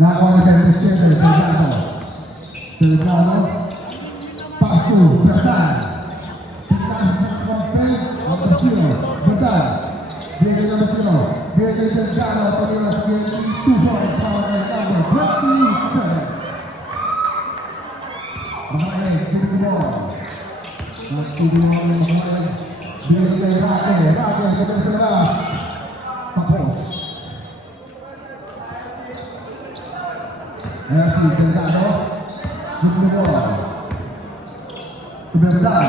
Lawan dari Sierra Delgado Pasu Bertan Dikasih sampai Bertino Bertan dia jadi Bertino dia jadi Delgado terlihat dia 2 points power number 27 Mahal jadi ball masih di bawah Mahal dia jadi Rake kita sebelah Papos Messi Delgado Bertino Berdan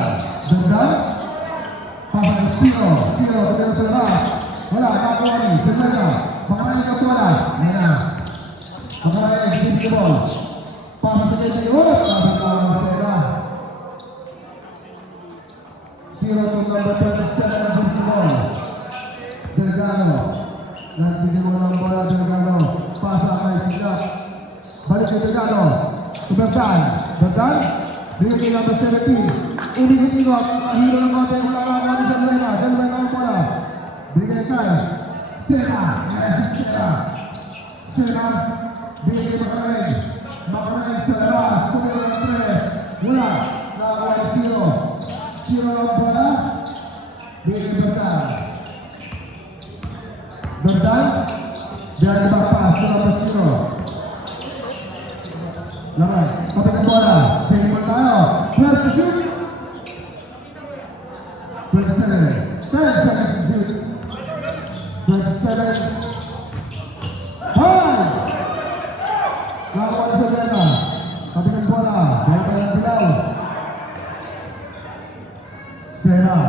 Pasang Siro tidak selepas bola Nakwani sebenarnya mengenai ketua mengenai exit ball pasang sekali tapi kalau Seda Siro nomor 27 Bertino Delgado nanti di bola Delgado pasang kali siap balik ke Delgado ke Berdan dengan nomor 17 ini ditengok hero ng konti ulama sa mereka dan mereka bola bigyan kay Sera bigyan makanay sa labas sumira ng press mula nakawala Siro ang bola bigyan Berdan biar dibapas ke nomor Siro lawan kapit bola seniman tayo first shoot 27 lawan Sabrina kapit bola bola yang bilau Sera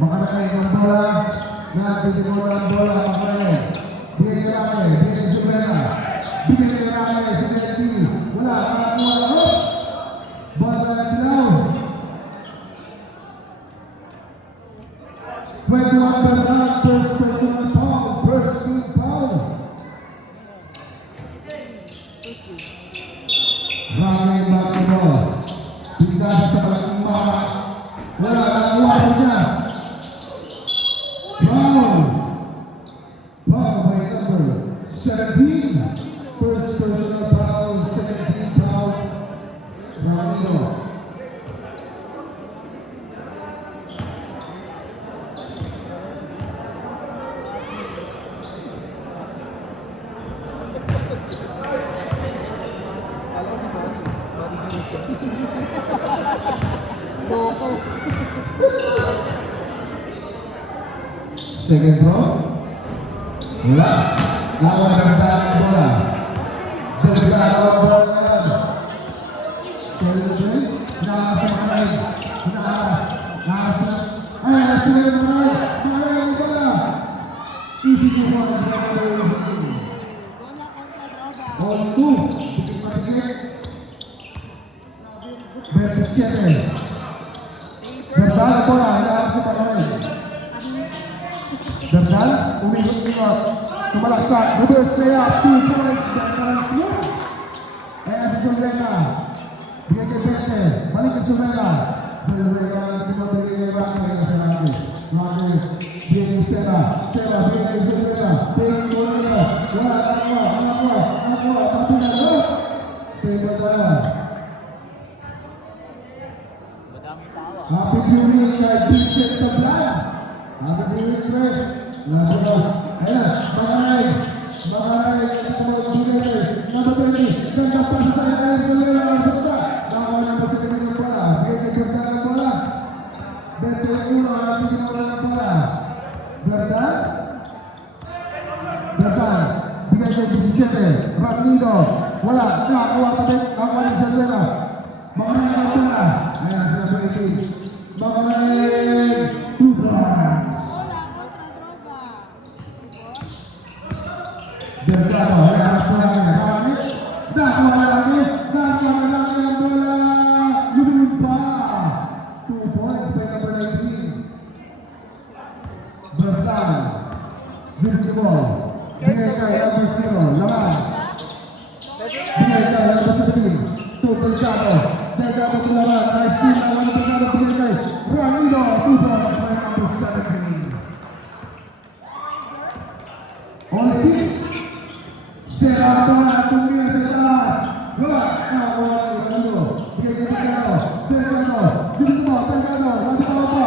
makanay ng bola natin bola makanay bigyan Sabrina bigyan si wala bola yang bilau 21 Berdan first foul Rame Bakibol pindah sa malaking mamak wala niya foul by number 17 first personal foul 17 foul Ramiro second throw lawan Berdan bola Delgado bola Berdan umikot kemalaksan mobil saya 2 points dan semua Survena BTPT balik ke Survena Survena kita beri waktu yang serang lagi dia Sera beri Survena beri bola aku tapi dah Survena Happy Juni kay Vincent Tablan Happy Juni kay Nasura Makanay Nababili dan dapat saya dari bola lawan yang masih dengan bola dia kejar bola betul lagi dengan bola Berdan bila jadi siapa Ranido bola tak kuat tapi kawan Survena mengenai bola sudah berhenti mengenai Delgado yang serangan dah lagi bola lupa 2 points pada bola ini Berdan Jurkibol mereka yang bersiro lawan mereka yang bersiro tu Delgado keluar Aisyah lawan Delgado berikai Ranido 2 points pada number 17 on 6 Sira bola, tumira sa taas. Wala. Nakakuha ni Delgado. Bigay kay Delgado. Delgado. Dito mo, Delgado. Wala pa pa.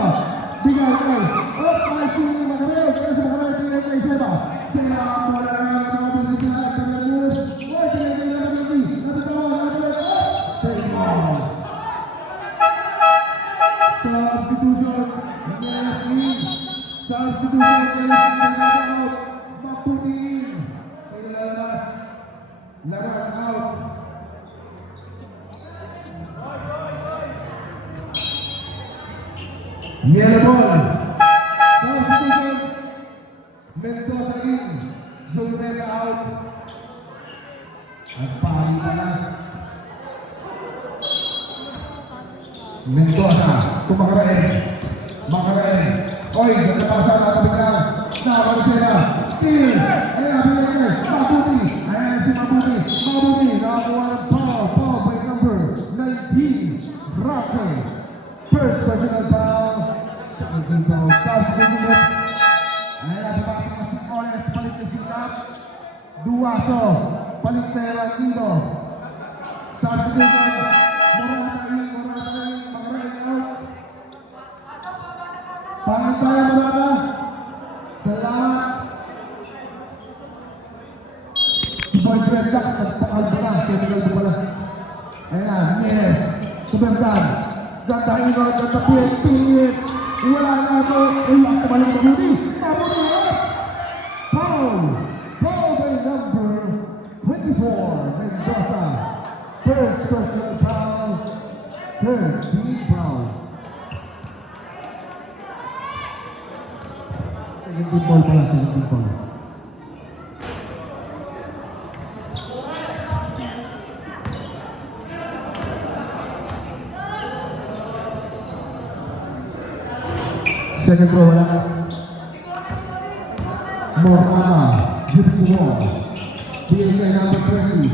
Bigay kay. Oh, ay sino Macarel. Kaya sa Macarel, bigay kay Seba. Sira bola na naman sa sila. Delgado. Oh, bigay kay Delgado. Natatawa, Delgado. Seba. Substitution. Substitution. Maputi. Sa ilalabas. Lagan out. Yellow ball. Substitution. Mendoza in. Zulmega out. At pari pa na. Mendoza. Kumakain. Makakain. Oy, nagkapasa na kabigyan. Nakakawin sila. Steal. Ayan, binigay. Mabuti. Ayan si Mabuti. Mabuti. Nakakuha ng foul. Foul by number 19. Rocky. First personal foul. Second foul. Substitution. Ayan, pasok na si Oles. Palit na si Cap. Duwaso. Palit na yung Tito. Substitution. Pangan saya berada. Selamat. Si Boy Brendak sa pakalbuna. Tinggal di pala. Ayan, yes. Subentan. Ganda ino, ganda pihit. Wala na ito. Iwas kembali ke Budi. Mabuti na. Foul. Foul by number 24. Mendoza. First personal foul. Third team foul. Second ball pala, second ball. Second ball wala. Morata, beautiful ball. BSA number 20.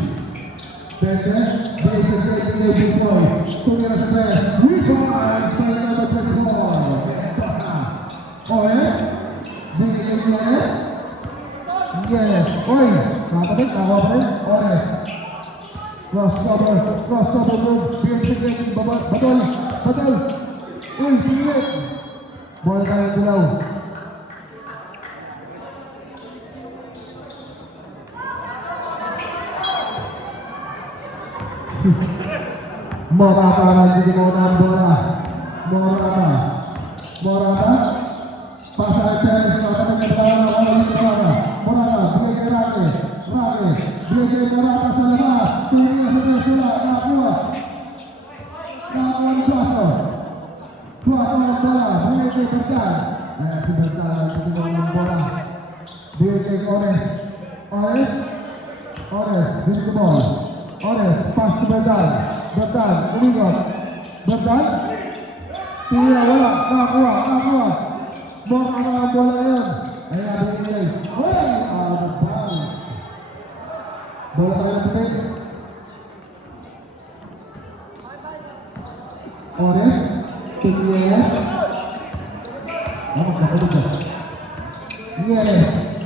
Tete, BSA Navy boy. Tumira sa press. Rebound, sa number 24. Mendoza. OS. Yes. Yes. Oy, nakapit, tawa pa rin. Ores. Crossover move. Pinag-signating Badol. Badol. Uy, pinilit. Bola tayo dilaw. Morata na hindi mo na ang bola. Morata. Pasa al Pérez, tratando de parar la bola de Morata, bigay kay Rocky, bigay kay Morata sa labas, tumingin sa Venezuela, nakakuha ni Duaso ang bola, bigay kay Bertan, ayan si Bertan, tumingin ng bola, bigay kay Ores, bigay ko ball, pass to Bertan, umigot, Bertan, tumingin, wala, nakakuha, Morata ang bola ngayon. Ayan, binigay. Hoy! Out of bounds. Bola tayo natin. Ores. Tingyeles. Nakulog ka. Tingyeles.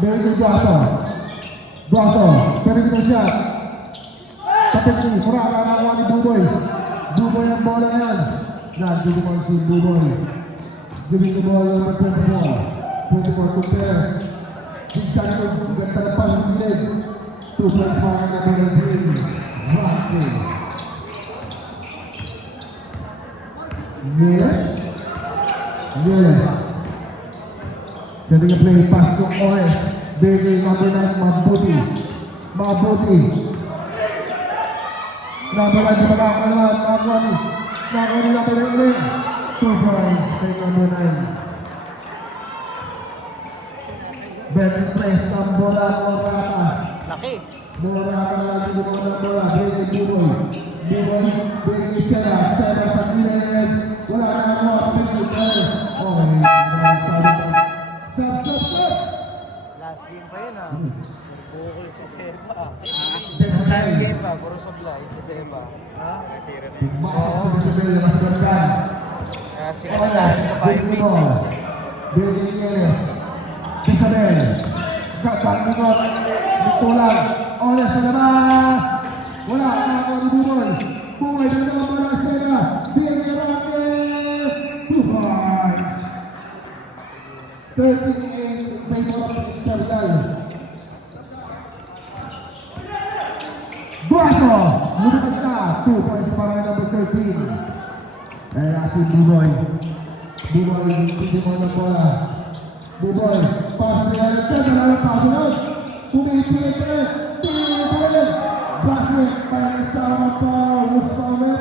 Meron yung Duaso. Perin na siya. Tapos ni Morata ang ni Buboy. Buboy ang bola ngayon. Nandito mo si Buboy. Giving the ball number 24 to Perez. Big shot to ganda na pa sa silid. 2 plus 5 na pinag-green. Rocky. Yes. Getting a play pass to Ores. Bigay number 9, Mabuti. Number 9 di magkakaroon. Nakakuha ni number 8. 2 points kay number 9. Better press ang bola Morata. Laki. Morata lagi di bola bola. Bigay Buboy. Bigay Sera sa gilid. Wala na ako. Bigay Perez. Okay. Stop. Last game pa yun Bukol si Seba. Last game pa, puro sablay si Seba. Retira na yun. Kasi sa 5 weeks Billy Yes. Isabel. Kakaligot. kulang. Oras sa labas. Wala, nakakuha ni Buboy. Buboy, dalawa bola ng Sega. Bigyan natin. 2 points. 13-8, may bola ng Cardinal. Buaso, lumipad na. 2 points para number 13. Kaya si Buboy. Buboy, hindi mo ng bola. Buboy, pass niya. Kaya na pass niya. Pumipilit ka rin. Tingin ka rin. Basket, kaya isama pa. Usame.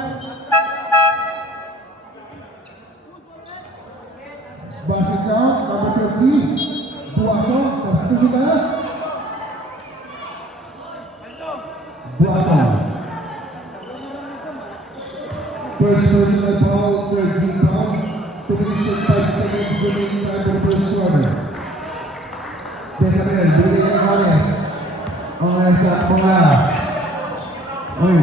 Basket na. Number 13. Buaso, sige ka na. Buaso. First personal foul, third team foul. 2 minutes and 5 seconds remaining time for the first quarter. Desabel, bigay ng Ores. Ores at mga. Uy.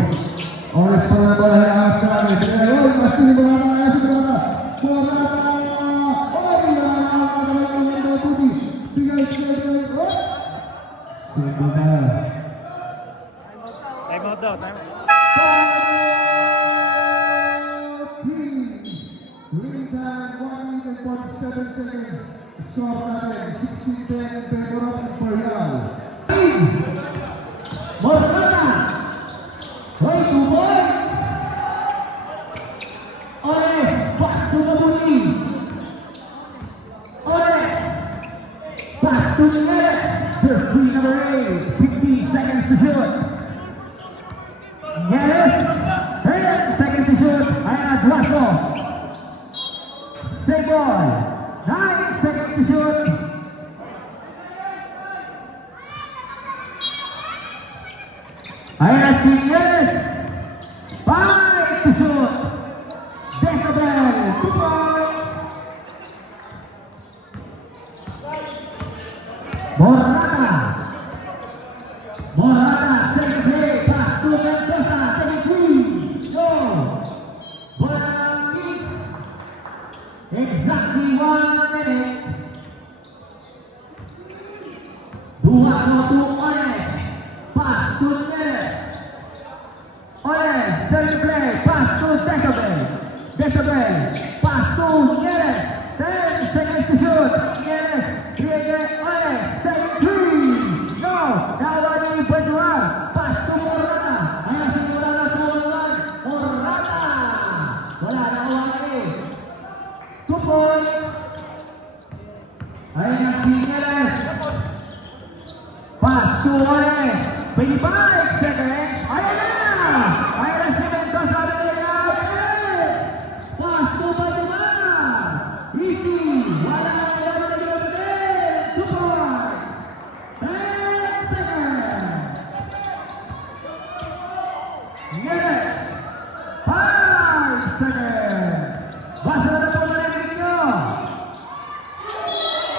Ores pa na bola hinahat sa akin. Uy, mas sili mga mga. Bola na. Uy, mga tuti. Bigay. Uy. Sige na. Time out daw, time out. Lead time 1 minute and 47 seconds. Score natin 16-10 in favor of Imperial. Morata! Hoy, 2 points! Ores, pass to Mabuli! Ores, pass to Nieves! Jersey number 8, 15 seconds to shoot. Nieves, 10 seconds to shoot. Ayan, Duaso. Segoy, 9 seconds to shoot. Ayan si Nieves, 5 to shoot. Desabel, 2 points. Morata, second play, pass to Mendoza, second three, go. Bola Kings, exactly 1 minute. Duaso to Ores, pass to Nieves. Ores, second play, pass to Desabel. Desabel, pass to Nieves. 10 seconds to shoot. Nieves, create Ores, second three, go. Now ni Benjuan, pass to Morata. Ayan si Morata to Morata. Wala na uwagi. 2 points. Ayan si Nieves. Pass to Ores. 25 seconds. Ayan na! Ayan si Mendoza. Pass to Benjuan. Easy. Wala na uwagi. 2 points. 10 seconds. Yes! 5 seconds! Basta na po marinig nyo!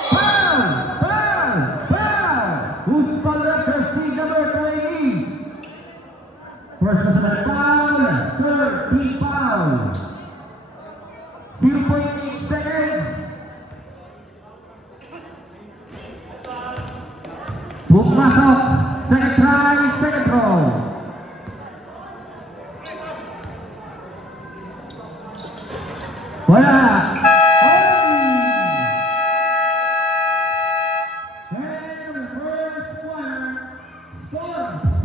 Foul! Foul! Foul! Who's fouled up jersey number 20? First personal foul, third team foul. 0.8 seconds. Pumasok, second try, second throw. Wala. And first quarter, score.